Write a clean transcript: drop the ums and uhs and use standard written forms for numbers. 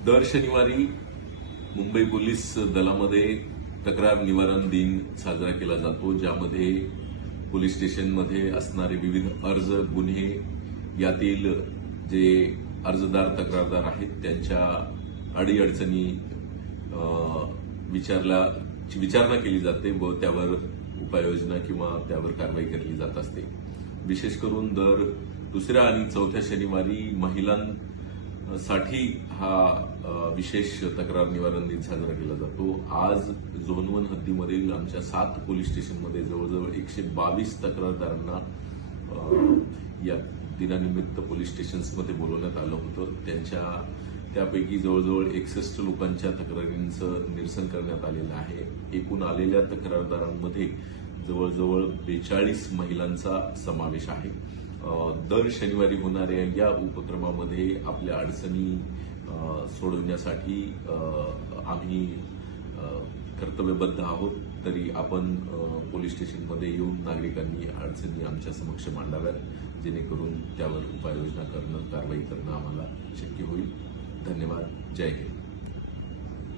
दर शनिवारी मुंबई पोलीस दलामध्ये तक्रार निवारण दिन साजरा केला जातो, ज्यामध्ये पोलीस स्टेशनमध्ये असणारे विविध अर्ज, गुन्हे यातील जे अर्जदार तक्रारदार आहेत त्यांच्या अडीअडचणी विचारणा केली जाते व त्यावर उपाययोजना किंवा त्यावर कारवाई केली जात असते। विशेष करून दर दुसऱ्या आणि चौथ्या शनिवारी महिलांसाठी हा विशेष तक्रार निवारण दिन साजरा केला जातो। आज झोन 1 हद्दीमधील आमच्या 7 पोलीस स्टेशनमध्ये जवळजवळ 122 तक्रारदारांना या दिनानिमित्त पोलीस स्टेशन्समध्ये बोलवण्यात आलं होतं। त्यापैकी जवळजवळ 61 लोकांच्या तक्रारींचं निरसन करण्यात आलेलं आहे। एकूण आलेल्या तक्रारदारांमध्ये जवळजवळ 42 महिलांचा समावेश आहे। दर शनिवारी होणाऱ्या या उपक्रमामध्ये आपल्या अडचणी सोडवण्यासाठी आम्ही कर्तव्यबद्ध आहोत। तरी आपण पोलीस स्टेशनमध्ये येऊन नागरिकांनी अडचणी आमच्या समक्ष मांडाव्यात, जेणेकरून त्यावर उपाययोजना करणं, कारवाई करणं आम्हाला शक्य होईल। धन्यवाद। जय हिंद।